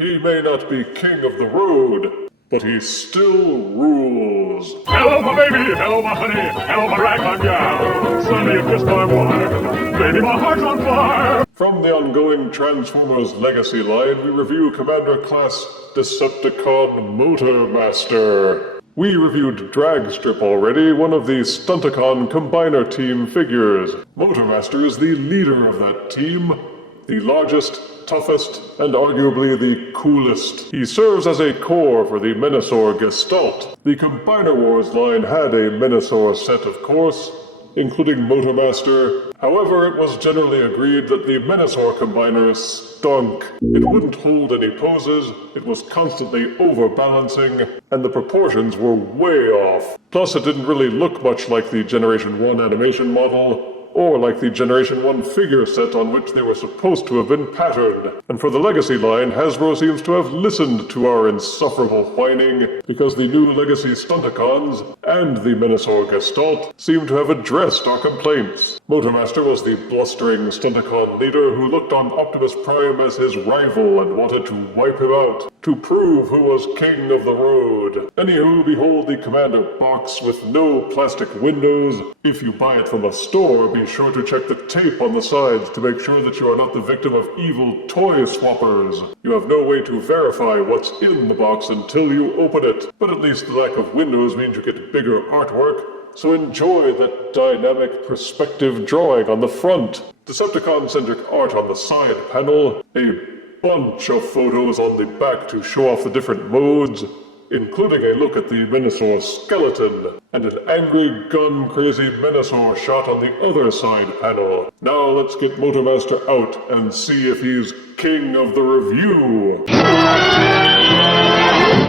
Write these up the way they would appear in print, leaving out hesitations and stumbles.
He may not be king of the road, but he still rules. Hello, my baby! Hello, my honey! Hello, my ragtime gal! Suddenly you've kissed my wife! Baby, my heart's on fire! From the ongoing Transformers Legacy line, we review Commander Class Decepticon Motormaster. We reviewed Dragstrip already, one of the Stunticon Combiner Team figures. Motormaster is the leader of that team, the largest, toughest, and arguably the coolest. He serves as a core for the Menasor Gestalt. The Combiner Wars line had a Menasor set, of course, including Motormaster. However, it was generally agreed that the Menasor Combiner stunk. It wouldn't hold any poses, it was constantly overbalancing, and the proportions were way off. Plus, it didn't really look much like the Generation 1 animation model, or like the Generation 1 figure set on which they were supposed to have been patterned. And for the Legacy line, Hasbro seems to have listened to our insufferable whining, because the new Legacy Stunticons and the Menasor Gestalt seem to have addressed our complaints. Motormaster was the blustering Stunticon leader who looked on Optimus Prime as his rival and wanted to wipe him out, to prove who was king of the road. Anywho, behold the Commander box with no plastic windows. If you buy it from a store, be sure to check the tape on the sides to make sure that you are not the victim of evil toy swappers. You have no way to verify what's in the box until you open it, but at least the lack of windows means you get bigger artwork, so enjoy that dynamic perspective drawing on the front. Decepticon-centric art on the side panel, a bunch of photos on the back to show off the different modes, including a look at the Menasor skeleton, and an angry gun-crazy Menasor shot on the other side panel. Now let's get Motormaster out and see if he's king of the review.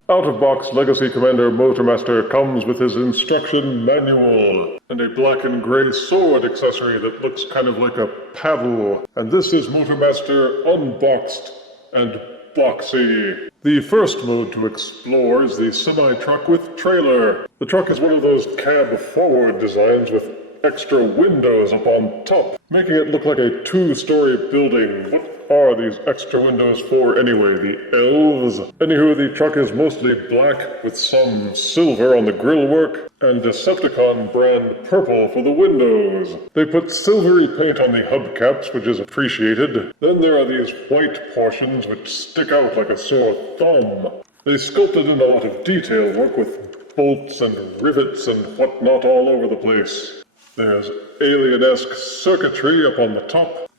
Out-of-box Legacy Commander Motormaster comes with his instruction manual, and a black and gray sword accessory that looks kind of like a paddle. And this is Motormaster unboxed and boxy. The first mode to explore is the semi-truck with trailer. The truck is one of those cab-forward designs with extra windows up on top, making it look like a two-story building. What are these extra windows for anyway? The elves? Anywho, the truck is mostly black with some silver on the grillwork and Decepticon brand purple for the windows. They put silvery paint on the hubcaps, which is appreciated. Then there are these white portions which stick out like a sore thumb. They sculpted in a lot of detail work with bolts and rivets and whatnot all over the place. There's alien-esque circuitry up on the top,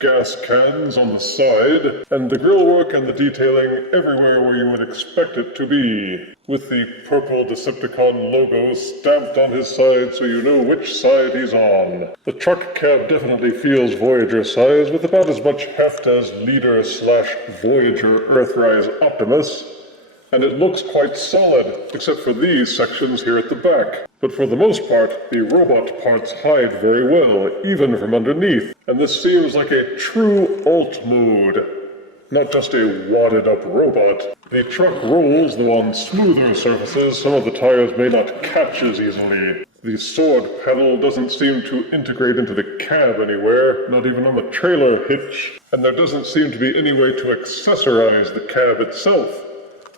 gas cans on the side, and the grillwork and the detailing everywhere where you would expect it to be, with the purple Decepticon logo stamped on his side so you know which side he's on. The truck cab definitely feels Voyager size, with about as much heft as Leader/Voyager Earthrise Optimus, and it looks quite solid, except for these sections here at the back. But for the most part, the robot parts hide very well, even from underneath, and this seems like a true alt mode, not just a wadded up robot. The truck rolls, though on smoother surfaces, some of the tires may not catch as easily. The sword pedal doesn't seem to integrate into the cab anywhere, not even on the trailer hitch, and there doesn't seem to be any way to accessorize the cab itself.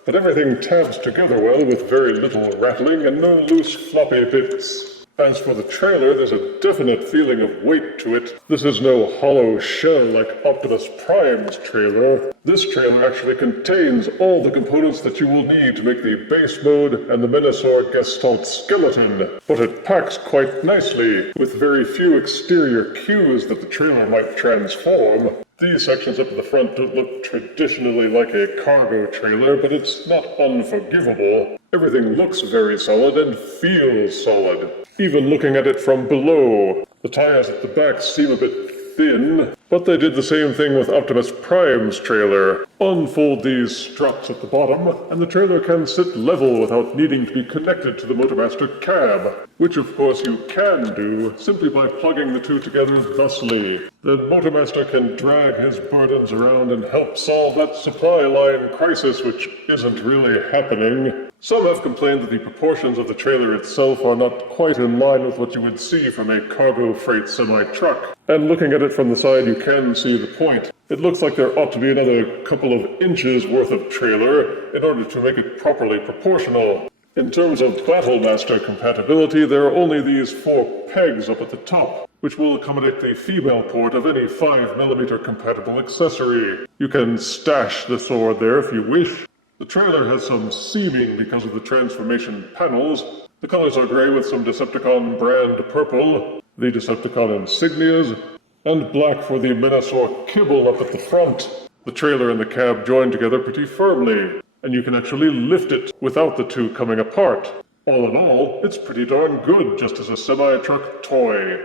But everything tabs together well with very little rattling and no loose floppy bits. As for the trailer, there's a definite feeling of weight to it. This is no hollow shell like Optimus Prime's trailer. This trailer actually contains all the components that you will need to make the base mode and the Menasor Gestalt skeleton. But it packs quite nicely, with very few exterior cues that the trailer might transform. These sections up at the front don't look traditionally like a cargo trailer, but it's not unforgivable. Everything looks very solid and feels solid, even looking at it from below. The tires at the back seem a bit thin, but they did the same thing with Optimus Prime's trailer. Unfold these struts at the bottom, and the trailer can sit level without needing to be connected to the Motormaster cab, which of course you can do simply by plugging the two together thusly. The Motormaster can drag his burdens around and help solve that supply line crisis, which isn't really happening. Some have complained that the proportions of the trailer itself are not quite in line with what you would see from a cargo freight semi-truck. And looking at it from the side, you can see the point. It looks like there ought to be another couple of inches worth of trailer in order to make it properly proportional. In terms of Battlemaster compatibility, there are only these 4 pegs up at the top, which will accommodate the female port of any 5mm compatible accessory. You can stash the sword there if you wish. The trailer has some seaming because of the transformation panels. The colors are gray with some Decepticon brand purple, the Decepticon insignias, and black for the Menasor kibble up at the front. The trailer and the cab join together pretty firmly, and you can actually lift it without the two coming apart. All in all, it's pretty darn good just as a semi-truck toy.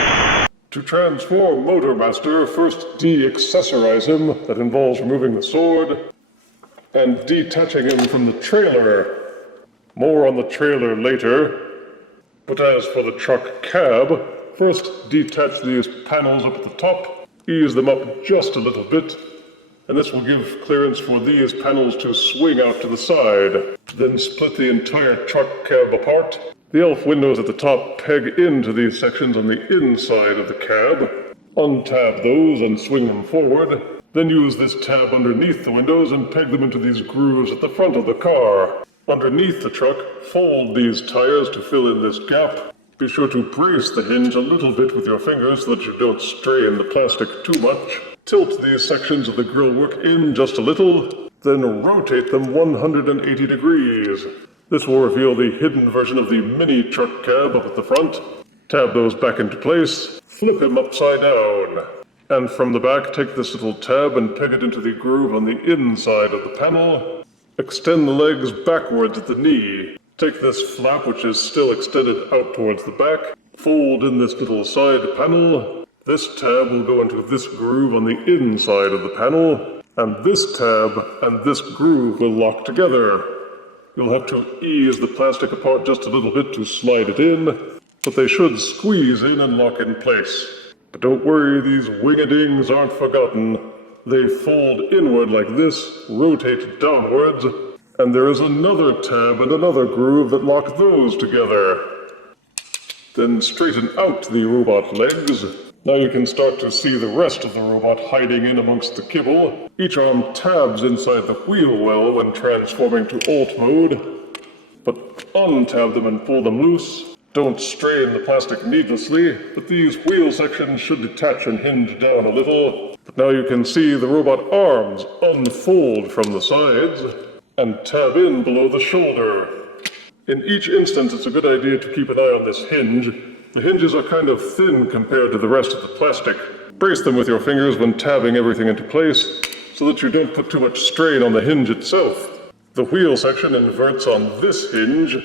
To transform Motormaster, first de-accessorize him. That involves removing the sword and detaching him from the trailer. More on the trailer later. But as for the truck cab, first detach these panels up at the top, ease them up just a little bit, and this will give clearance for these panels to swing out to the side. Then split the entire truck cab apart. The elf windows at the top peg into these sections on the inside of the cab. Untab those and swing them forward. Then use this tab underneath the windows and peg them into these grooves at the front of the car. Underneath the truck, fold these tires to fill in this gap. Be sure to brace the hinge a little bit with your fingers so that you don't strain the plastic too much. Tilt these sections of the grillwork in just a little, then rotate them 180 degrees. This will reveal the hidden version of the mini truck cab up at the front. Tab those back into place, flip him upside down. And from the back, take this little tab and peg it into the groove on the inside of the panel. Extend the legs backwards at the knee. Take this flap, which is still extended out towards the back, fold in this little side panel. This tab will go into this groove on the inside of the panel, and this tab and this groove will lock together. You'll have to ease the plastic apart just a little bit to slide it in, but they should squeeze in and lock in place. But don't worry, these wing-a-dings aren't forgotten. They fold inward like this, rotate downwards, and there is another tab and another groove that lock those together. Then straighten out the robot legs. Now you can start to see the rest of the robot hiding in amongst the kibble. Each arm tabs inside the wheel well when transforming to alt mode, but untab them and pull them loose. Don't strain the plastic needlessly, but these wheel sections should detach and hinge down a little. But now you can see the robot arms unfold from the sides and tab in below the shoulder. In each instance, it's a good idea to keep an eye on this hinge. The hinges are kind of thin compared to the rest of the plastic. Brace them with your fingers when tabbing everything into place so that you don't put too much strain on the hinge itself. The wheel section inverts on this hinge.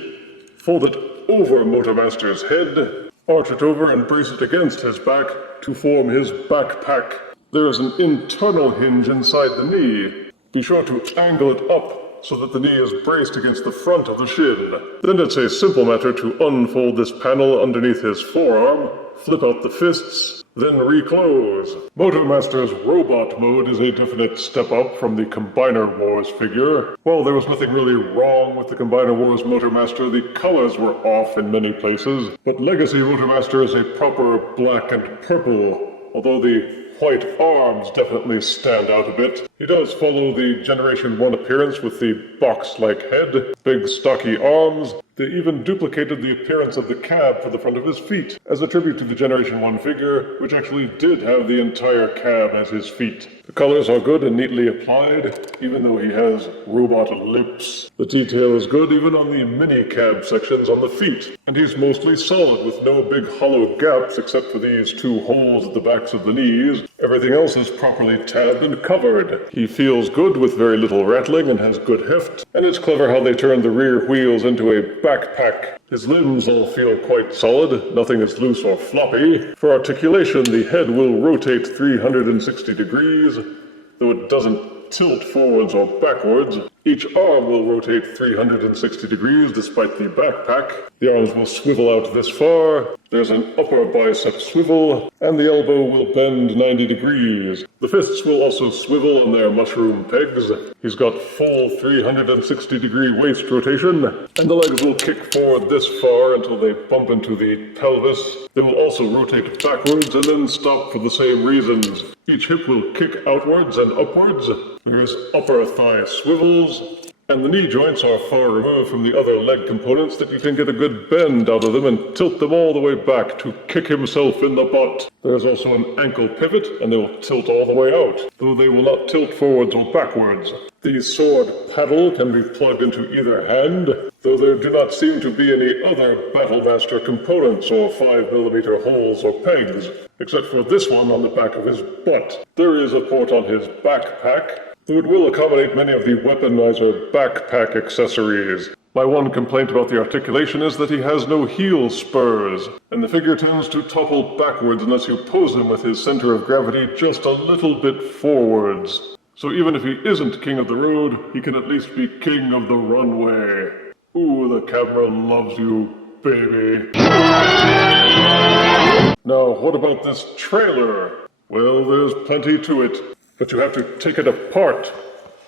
Fold it over Motormaster's head, arch it over and brace it against his back to form his backpack. There is an internal hinge inside the knee. Be sure to angle it up so that the knee is braced against the front of the shin. Then it's a simple matter to unfold this panel underneath his forearm, flip out the fists, then reclose. Motormaster's robot mode is a definite step up from the Combiner Wars figure. While there was nothing really wrong with the Combiner Wars Motormaster, the colors were off in many places, but Legacy Motormaster is a proper black and purple, although the white arms definitely stand out a bit. He does follow the Generation 1 appearance with the box-like head, big stocky arms. They even duplicated the appearance of the cab for the front of his feet, as a tribute to the Generation 1 figure, which actually did have the entire cab as his feet. The colors are good and neatly applied, even though he has robot lips. The detail is good even on the mini-cab sections on the feet, and he's mostly solid with no big hollow gaps except for these two holes at the backs of the knees. Everything else is properly tabbed and covered. He feels good with very little rattling and has good heft, and it's clever how they turned the rear wheels into a backpack. His limbs all feel quite solid, nothing is loose or floppy. For articulation, the head will rotate 360 degrees, though it doesn't tilt forwards or backwards. Each arm will rotate 360 degrees despite the backpack. The arms will swivel out this far. There's an upper bicep swivel, and the elbow will bend 90 degrees. The fists will also swivel on their mushroom pegs. He's got full 360 degree waist rotation, and the legs will kick forward this far until they bump into the pelvis. They will also rotate backwards and then stop for the same reasons. Each hip will kick outwards and upwards. There is upper thigh swivels, and the knee joints are far removed from the other leg components that you can get a good bend out of them and tilt them all the way back to kick himself in the butt. There's also an ankle pivot, and they will tilt all the way out, though they will not tilt forwards or backwards. The sword paddle can be plugged into either hand, though there do not seem to be any other Battlemaster components or 5mm holes or pegs, except for this one on the back of his butt. There is a port on his backpack, though it will accommodate many of the weaponizer backpack accessories. My one complaint about the articulation is that he has no heel spurs, and the figure tends to topple backwards unless you pose him with his center of gravity just a little bit forwards. So even if he isn't king of the road, he can at least be king of the runway. Ooh, the camera loves you, baby. Now, what about this trailer? Well, there's plenty to it, but you have to take it apart.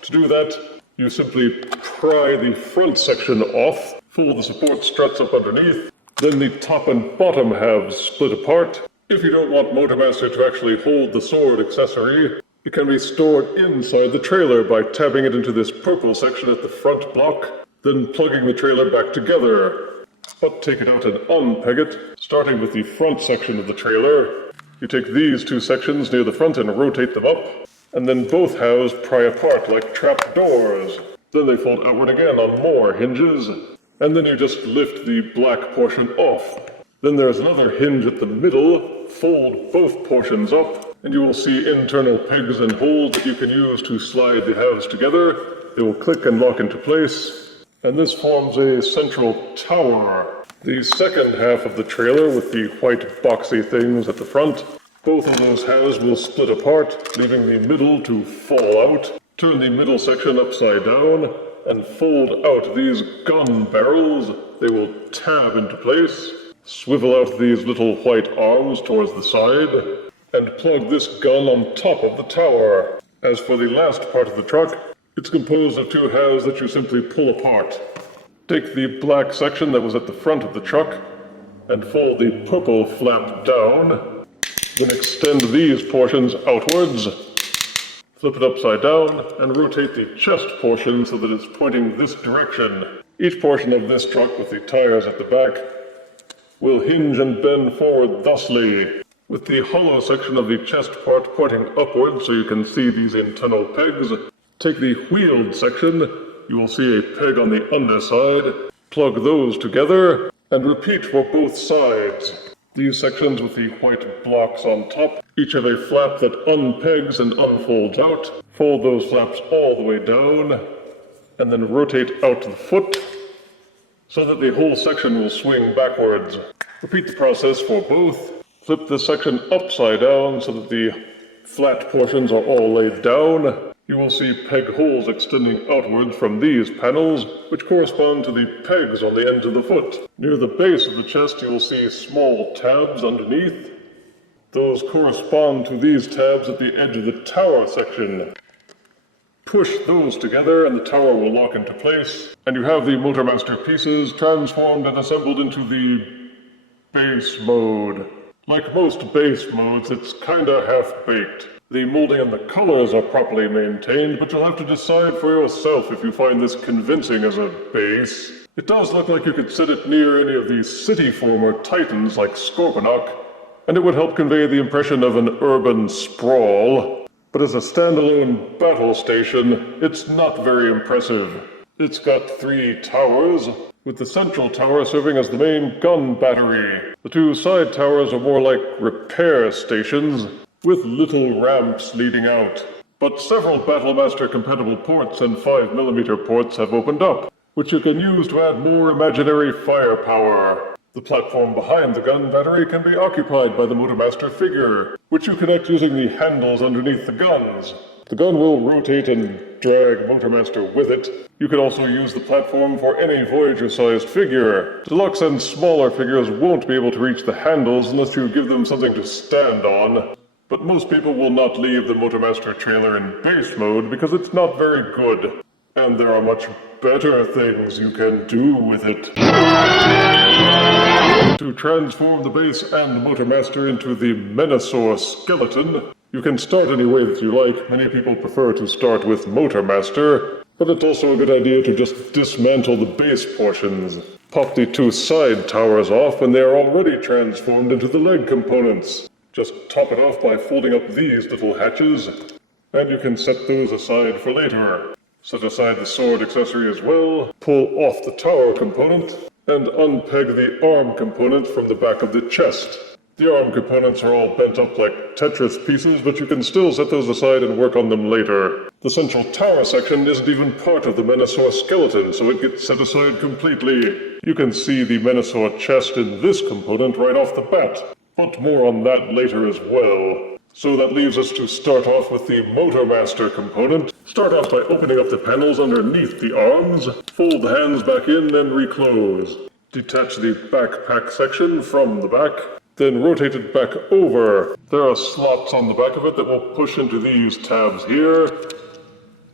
To do that, you simply pry the front section off, fold the support struts up underneath, then the top and bottom halves split apart. If you don't want Motormaster to actually hold the sword accessory, it can be stored inside the trailer by tabbing it into this purple section at the front block, then plugging the trailer back together. But take it out and unpeg it, starting with the front section of the trailer. You take these two sections near the front and rotate them up, and then both halves pry apart like trap doors. Then they fold outward again on more hinges, and then you just lift the black portion off. Then there's another hinge at the middle, fold both portions up, and you will see internal pegs and holes that you can use to slide the halves together. They will click and lock into place, and this forms a central tower. The second half of the trailer with the white boxy things at the front, both of those halves will split apart, leaving the middle to fall out. Turn the middle section upside down, and fold out these gun barrels. They will tab into place. Swivel out these little white arms towards the side, and plug this gun on top of the tower. As for the last part of the truck, it's composed of two halves that you simply pull apart. Take the black section that was at the front of the truck, and fold the purple flap down, then extend these portions outwards, flip it upside down, and rotate the chest portion so that it's pointing this direction. Each portion of this truck with the tires at the back will hinge and bend forward thusly, with the hollow section of the chest part pointing upward so you can see these internal pegs. Take the wheeled section, you will see a peg on the underside, plug those together, and repeat for both sides. These sections with the white blocks on top each have a flap that unpegs and unfolds out. Fold those flaps all the way down, and then rotate out the foot so that the whole section will swing backwards. Repeat the process for both. Flip the section upside down so that the flat portions are all laid down. You will see peg holes extending outwards from these panels, which correspond to the pegs on the ends of the foot. Near the base of the chest you will see small tabs underneath. Those correspond to these tabs at the edge of the tower section. Push those together and the tower will lock into place, and you have the Motormaster pieces transformed and assembled into the base mode. Like most base modes, it's kinda half-baked. The molding and the colors are properly maintained, but you'll have to decide for yourself if you find this convincing as a base. It does look like you could set it near any of the city former titans like Scorponok, and it would help convey the impression of an urban sprawl. But as a standalone battle station, it's not very impressive. It's got 3 towers, with the central tower serving as the main gun battery. The 2 side towers are more like repair stations, with little ramps leading out. But several Battlemaster compatible ports and 5mm ports have opened up, which you can use to add more imaginary firepower. The platform behind the gun battery can be occupied by the Motormaster figure, which you connect using the handles underneath the guns. The gun will rotate and drag Motormaster with it. You can also use the platform for any Voyager-sized figure. Deluxe and smaller figures won't be able to reach the handles unless you give them something to stand on. But most people will not leave the Motormaster trailer in base mode because it's not very good. And there are much better things you can do with it. To transform the base and Motormaster into the Menasor skeleton, you can start any way that you like. Many people prefer to start with Motormaster, but it's also a good idea to just dismantle the base portions. Pop the two side towers off when they are already transformed into the leg components. Just top it off by folding up these little hatches, and you can set those aside for later. Set aside the sword accessory as well, pull off the tower component, and unpeg the arm component from the back of the chest. The arm components are all bent up like Tetris pieces, but you can still set those aside and work on them later. The central tower section isn't even part of the Menasor skeleton, so it gets set aside completely. You can see the Menasor chest in this component right off the bat, but more on that later as well. So that leaves us to start off with the Motormaster component. Start off by opening up the panels underneath the arms, fold the hands back in and reclose. Detach the backpack section from the back, then rotate it back over. There are slots on the back of it that will push into these tabs here.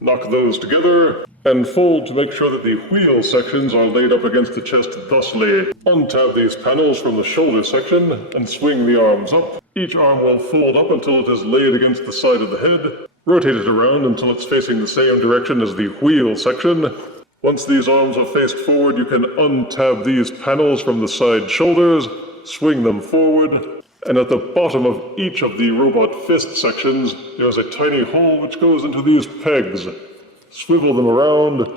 Knock those together, and fold to make sure that the wheel sections are laid up against the chest thusly. Untab these panels from the shoulder section, and swing the arms up. Each arm will fold up until it is laid against the side of the head. Rotate it around until it's facing the same direction as the wheel section. Once these arms are faced forward, you can untab these panels from the side shoulders, swing them forward, and at the bottom of each of the robot fist sections, there's a tiny hole which goes into these pegs. Swivel them around,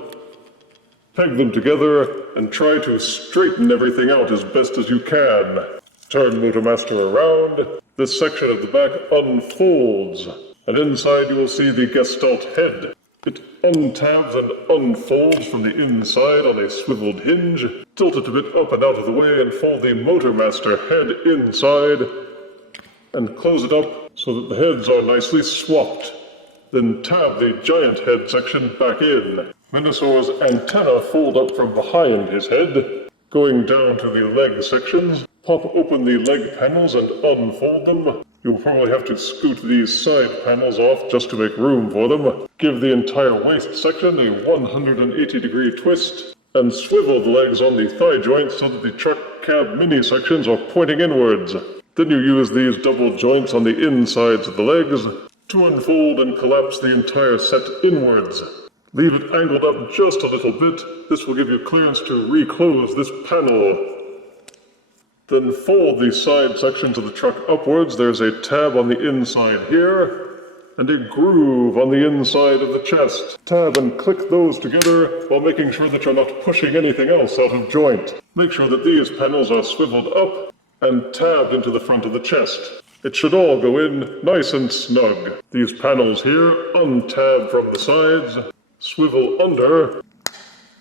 peg them together, and try to straighten everything out as best as you can. Turn Motormaster around. This section of the back unfolds, and inside you will see the Gestalt head. It untabs and unfolds from the inside on a swiveled hinge. Tilt it a bit up and out of the way and fold the Motormaster head inside and close it up so that the heads are nicely swapped. Then tab the giant head section back in. Menasor's antenna fold up from behind his head. Going down to the leg sections, pop open the leg panels and unfold them. You'll probably have to scoot these side panels off just to make room for them. Give the entire waist section a 180-degree twist, and swivel the legs on the thigh joints so that the truck cab mini sections are pointing inwards. Then you use these double joints on the insides of the legs to unfold and collapse the entire set inwards. Leave it angled up just a little bit. This will give you clearance to reclose this panel. Then fold the side sections of the truck upwards. There's a tab on the inside here, and a groove on the inside of the chest. Tab and click those together while making sure that you're not pushing anything else out of joint. Make sure that these panels are swiveled up and tabbed into the front of the chest. It should all go in nice and snug. These panels here, untab from the sides, swivel under,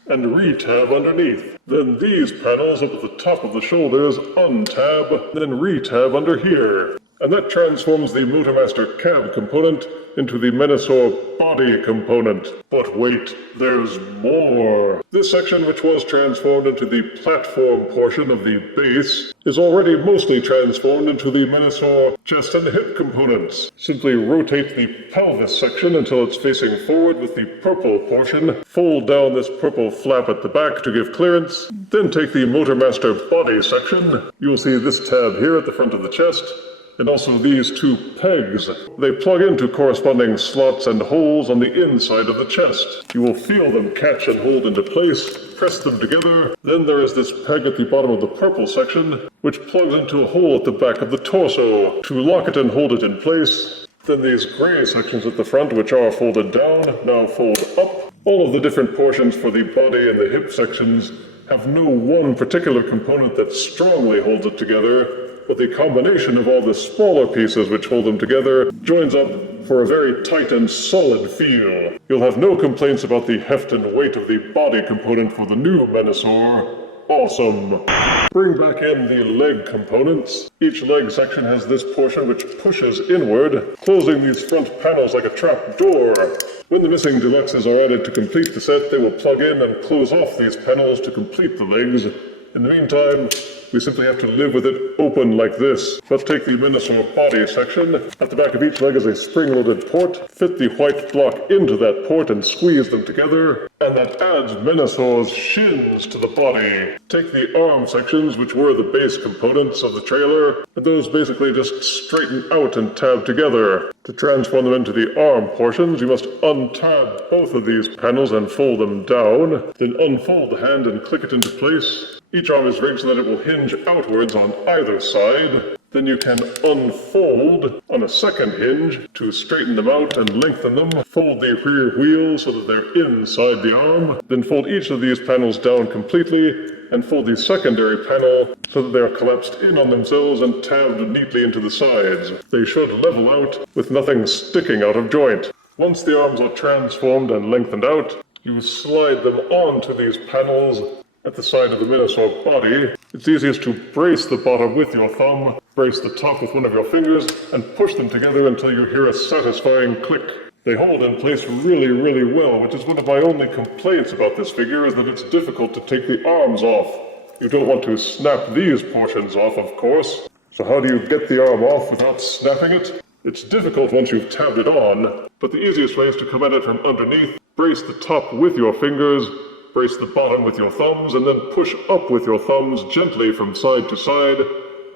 and re-tab underneath. Then these panels up at the top of the shoulders untab, then re-tab under here. And that transforms the Motormaster cab component into the Menasor body component. But wait, there's more. This section, which was transformed into the platform portion of the base, is already mostly transformed into the Menasor chest and hip components. Simply rotate the pelvis section until it's facing forward with the purple portion. Fold down this purple flap at the back to give clearance. Then take the Motormaster body section. You'll see this tab here at the front of the chest, and also these two pegs. They plug into corresponding slots and holes on the inside of the chest. You will feel them catch and hold into place. Press them together. Then there is this peg at the bottom of the purple section, which plugs into a hole at the back of the torso to lock it and hold it in place. Then these gray sections at the front, which are folded down, now fold up. All of the different portions for the body and the hip sections have no one particular component that strongly holds it together, but the combination of all the smaller pieces which hold them together joins up for a very tight and solid feel. You'll have no complaints about the heft and weight of the body component for the new Menasor. awesome. Bring back in the leg components. Each leg section has this portion which pushes inward, closing these front panels like a trap door. When the missing deluxes are added to complete the set, they will plug in and close off these panels to complete the legs. In the meantime, we simply have to live with it open like this. Let's take the Menasor body section. At the back of each leg is a spring-loaded port. Fit the white block into that port and squeeze them together, and that adds Menasor's shins to the body. Take the arm sections, which were the base components of the trailer, and those basically just straighten out and tab together. To transform them into the arm portions, you must untab both of these panels and fold them down, then unfold the hand and click it into place. Each arm is rigged so that it will hinge outwards on either side. Then you can unfold on a second hinge to straighten them out and lengthen them. Fold the rear wheel so that they're inside the arm. Then fold each of these panels down completely and fold the secondary panel so that they are collapsed in on themselves and tabbed neatly into the sides. They should level out with nothing sticking out of joint. Once the arms are transformed and lengthened out, you slide them onto these panels at the side of the Menasor body. It's easiest to brace the bottom with your thumb, brace the top with one of your fingers, and push them together until you hear a satisfying click. They hold in place really well, which is one of my only complaints about this figure, is that it's difficult to take the arms off. You don't want to snap these portions off, of course. So how do you get the arm off without snapping it? It's difficult once you've tabbed it on, but the easiest way is to come at it from underneath, brace the top with your fingers, brace the bottom with your thumbs, and then push up with your thumbs gently from side to side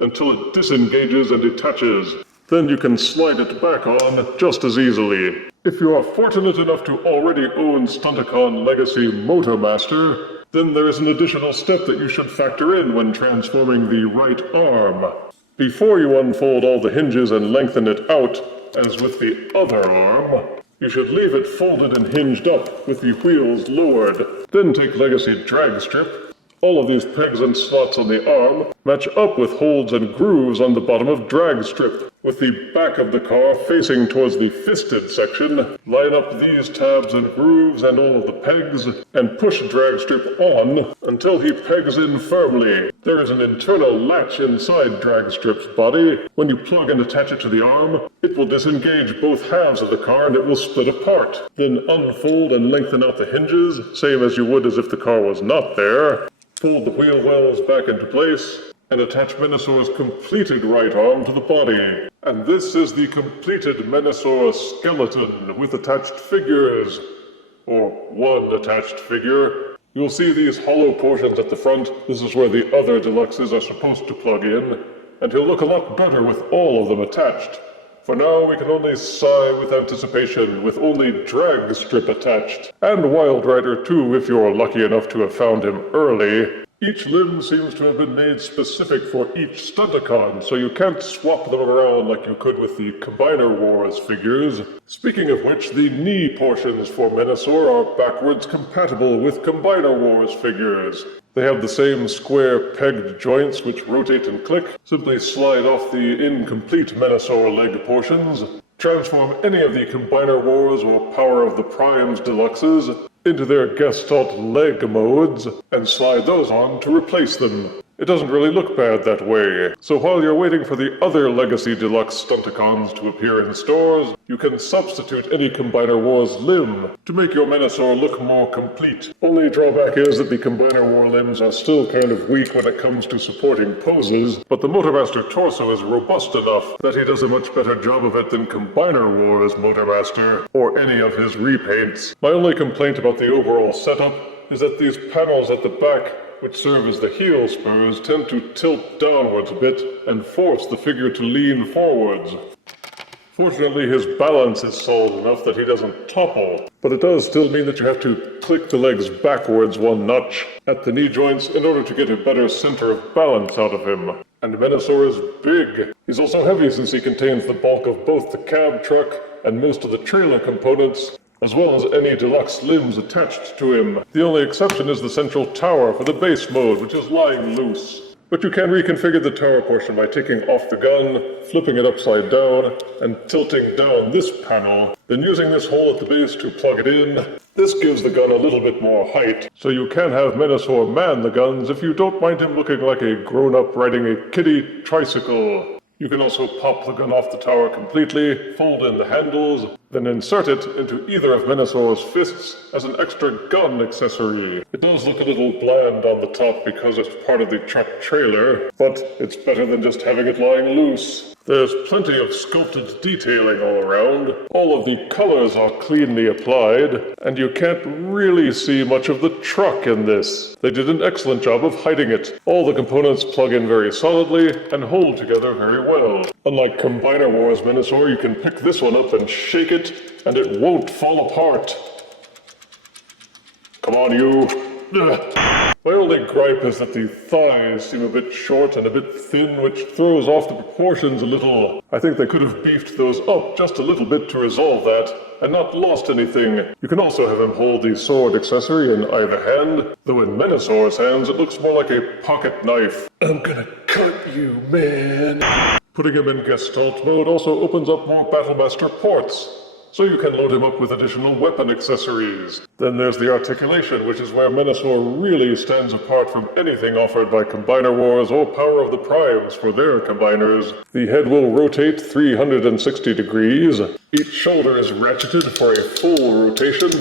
until it disengages and detaches. Then you can slide it back on just as easily. If you are fortunate enough to already own Stunticon Legacy Motormaster, then there is an additional step that you should factor in when transforming the right arm. Before you unfold all the hinges and lengthen it out, as with the other arm, you should leave it folded and hinged up with the wheels lowered. Then take Legacy Dragstrip. All of these pegs and slots on the arm match up with holds and grooves on the bottom of Dragstrip. With the back of the car facing towards the fisted section, line up these tabs and grooves and all of the pegs, and push Dragstrip on until he pegs in firmly. There is an internal latch inside Dragstrip's body. When you plug and attach it to the arm, it will disengage both halves of the car and it will split apart. Then unfold and lengthen out the hinges, same as you would as if the car was not there. Fold the wheel wells back into place, and attach Menasor's completed right arm to the body. And this is the completed Menasor skeleton with attached figures. Or one attached figure. You'll see these hollow portions at the front. This is where the other deluxes are supposed to plug in. And he'll look a lot better with all of them attached. For now, we can only sigh with anticipation, with only Dragstrip attached. And Wild Rider too, if you're lucky enough to have found him early. Each limb seems to have been made specific for each Stunticon, so you can't swap them around like you could with the Combiner Wars figures. Speaking of which, the knee portions for Menasor are backwards compatible with Combiner Wars figures. They have the same square pegged joints which rotate and click. Simply slide off the incomplete Menasor leg portions. Transform any of the Combiner Wars or Power of the Primes deluxes into their Gestalt leg modes, and slide those on to replace them. It doesn't really look bad that way. So while you're waiting for the other Legacy Deluxe Stunticons to appear in stores, you can substitute any Combiner Wars limb to make your Menasor look more complete. Only drawback is that the Combiner War limbs are still kind of weak when it comes to supporting poses, but the Motormaster torso is robust enough that he does a much better job of it than Combiner Wars Motormaster, or any of his repaints. My only complaint about the overall setup is that these panels at the back, which serve as the heel spurs, tend to tilt downwards a bit and force the figure to lean forwards. Fortunately, his balance is solid enough that he doesn't topple, but it does still mean that you have to click the legs backwards one notch at the knee joints in order to get a better center of balance out of him. And Menasor is big. He's also heavy since he contains the bulk of both the cab truck and most of the trailer components, as well as any deluxe limbs attached to him. The only exception is the central tower for the base mode, which is lying loose. But you can reconfigure the tower portion by taking off the gun, flipping it upside down, and tilting down this panel, then using this hole at the base to plug it in. This gives the gun a little bit more height, so you can have Menasor man the guns if you don't mind him looking like a grown-up riding a kiddie tricycle. You can also pop the gun off the tower completely, fold in the handles, then insert it into either of Menasor's fists as an extra gun accessory. It does look a little bland on the top because it's part of the truck trailer, but it's better than just having it lying loose. There's plenty of sculpted detailing all around. All of the colors are cleanly applied, and you can't really see much of the truck in this. They did an excellent job of hiding it. All the components plug in very solidly and hold together very well. Unlike Combiner Wars Menasor, you can pick this one up and shake it, and it won't fall apart. Come on, you. Ugh. My only gripe is that the thighs seem a bit short and a bit thin, which throws off the proportions a little. I think they could have beefed those up just a little bit to resolve that, and not lost anything. You can also have him hold the sword accessory in either hand, though in Menasor's hands it looks more like a pocket knife. I'm gonna cut you, man. Putting him in Gestalt mode also opens up more Battlemaster ports, so you can load him up with additional weapon accessories. Then there's the Articulation, which is where Menasor really stands apart from anything offered by Combiner Wars or Power of the Primes for their combiners. The head will rotate 360 degrees. Each shoulder is ratcheted for a full rotation.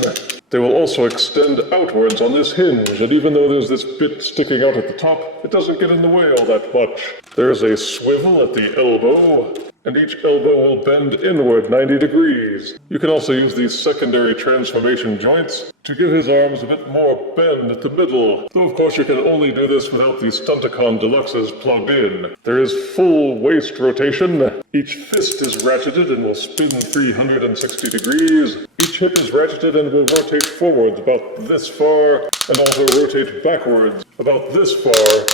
They will also extend outwards on this hinge, and even though there's this bit sticking out at the top, it doesn't get in the way all that much. There's a swivel at the elbow, and each elbow will bend inward 90 degrees. You can also use these secondary transformation joints to give his arms a bit more bend at the middle, though of course you can only do this without the Stunticon Deluxes plugged in. There is full waist rotation. Each fist is ratcheted and will spin 360 degrees. Each hip is ratcheted and will rotate forwards about this far, and also rotate backwards about this far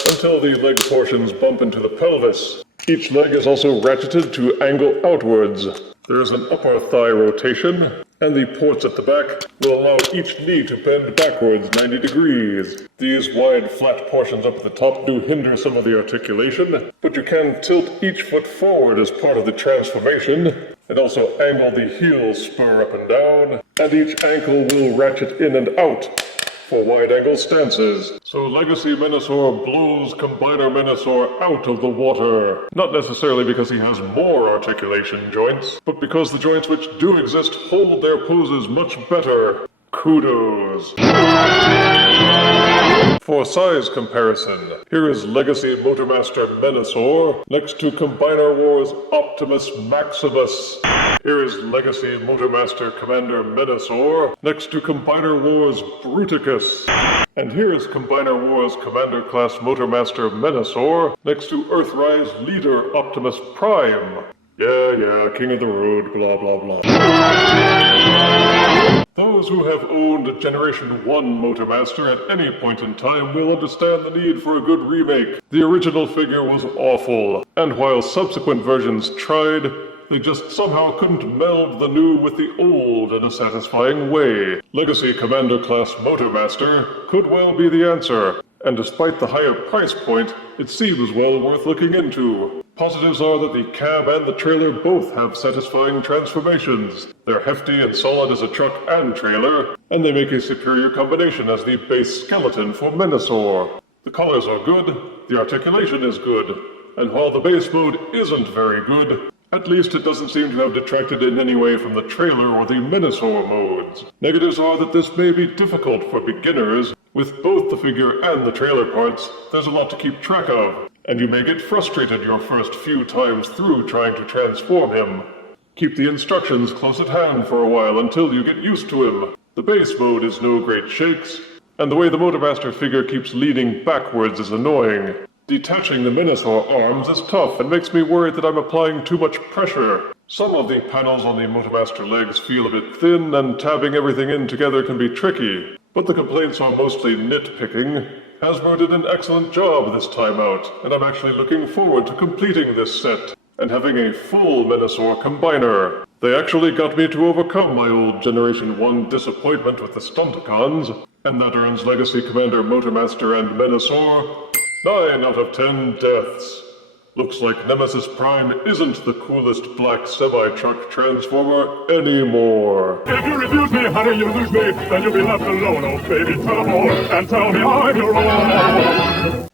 until the leg portions bump into the pelvis. Each leg is also ratcheted to angle outwards. There is an upper thigh rotation, and the ports at the back will allow each knee to bend backwards 90 degrees. These wide, flat portions up at the top do hinder some of the articulation, but you can tilt each foot forward as part of the transformation, and also angle the heel spur up and down, and each ankle will ratchet in and out for wide-angle stances. So Legacy Menasor blows Combiner Menasor out of the water. Not necessarily because he has more articulation joints, but because the joints which do exist hold their poses much better. Kudos. For size comparison, here is Legacy Motormaster Menasor next to Combiner Wars Optimus Maximus. Here is Legacy Motormaster Commander Menasor next to Combiner Wars Bruticus. And here is Combiner Wars Commander Class Motormaster Menasor next to Earthrise Leader Optimus Prime. Yeah, King of the Road, blah blah blah. Those who have owned Generation 1 Motormaster at any point in time will understand the need for a good remake. The original figure was awful, and while subsequent versions tried, they just somehow couldn't meld the new with the old in a satisfying way. Legacy Commander Class Motormaster could well be the answer, and despite the higher price point, it seems well worth looking into. Positives are that the cab and the trailer both have satisfying transformations. They're hefty and solid as a truck and trailer, and they make a superior combination as the base skeleton for Menasor. The colors are good, the articulation is good, and while the base mode isn't very good, at least it doesn't seem to have detracted in any way from the trailer or the Menasor modes. Negatives are that this may be difficult for beginners. With both the figure and the trailer parts, there's a lot to keep track of, and you may get frustrated your first few times through trying to transform him. Keep the instructions close at hand for a while until you get used to him. The base mode is no great shakes, and the way the Motormaster figure keeps leaning backwards is annoying. Detaching the Menasor arms is tough and makes me worried that I'm applying too much pressure. Some of the panels on the Motormaster legs feel a bit thin, and tabbing everything in together can be tricky. But the complaints are mostly nitpicking. Hasbro did an excellent job this time out, and I'm actually looking forward to completing this set and having a full Menasor combiner. They actually got me to overcome my old Generation 1 disappointment with the Stunticons, and that earns Legacy Commander Motormaster and Menasor 9 out of 10 deaths. Looks like Nemesis Prime isn't the coolest black semi-truck transformer anymore. If you refuse me, honey, you lose me, then you'll be left alone. Oh, baby, tell them all, and tell me I'm your own.